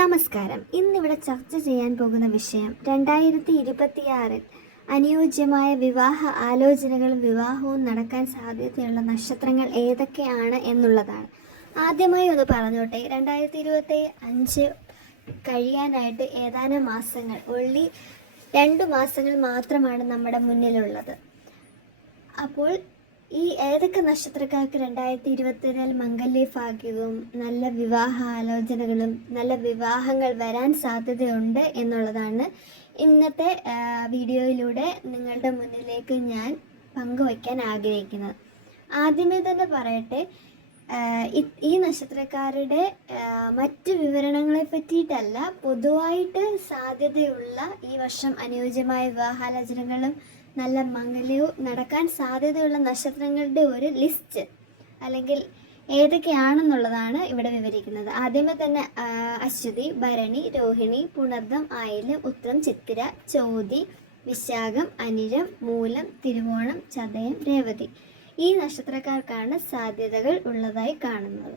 നമസ്കാരം. ഇന്നിവിടെ ചർച്ച ചെയ്യാൻ പോകുന്ന വിഷയം 2026 അനുയോജ്യമായ വിവാഹ ആലോചനകളും വിവാഹവും നടക്കാൻ സാധ്യതയുള്ള നക്ഷത്രങ്ങൾ ഏതൊക്കെയാണ് എന്നുള്ളതാണ്. ആദ്യമായി ഒന്ന് പറഞ്ഞോട്ടെ, 2025 കഴിയാനായിട്ട് ഏതാനും മാസങ്ങൾ, ഒള്ളി 2 മാസങ്ങൾ മാത്രമാണ് നമ്മുടെ മുന്നിലുള്ളത്. അപ്പോൾ ഈ ഏതൊക്കെ നക്ഷത്രക്കാർക്ക് 2024 മംഗല്യ ഭാഗ്യവും നല്ല വിവാഹ ആലോചനകളും നല്ല വിവാഹങ്ങൾ വരാൻ സാധ്യതയുണ്ട് എന്നുള്ളതാണ് ഇന്നത്തെ വീഡിയോയിലൂടെ നിങ്ങളുടെ മുന്നിലേക്ക് ഞാൻ പങ്കുവയ്ക്കാൻ ആഗ്രഹിക്കുന്നത്. ആദ്യമേ തന്നെ പറയട്ടെ, ഈ നക്ഷത്രക്കാരുടെ മറ്റ് വിവരണങ്ങളെ പറ്റിയിട്ടല്ല, പൊതുവായിട്ട് സാധ്യതയുള്ള ഈ വർഷം അനുയോജ്യമായ വിവാഹാലോചനകളും നല്ല മംഗല്യവും നടക്കാൻ സാധ്യതയുള്ള നക്ഷത്രങ്ങളുടെ ഒരു ലിസ്റ്റ് അല്ലെങ്കിൽ ഏതൊക്കെയാണെന്നുള്ളതാണ് ഇവിടെ വിവരിക്കുന്നത്. ആദ്യമേ തന്നെ അശ്വതി, ഭരണി, രോഹിണി, പുണർദം, ആയില്യം, ഉത്രം, ചിത്തിര, ചോതി, വിശാഖം, അനിഴം, മൂലം, തിരുവോണം, ചതയം, രേവതി ഈ നക്ഷത്രക്കാർക്കാണ് സാധ്യതകൾ ഉള്ളതായി കാണുന്നത്.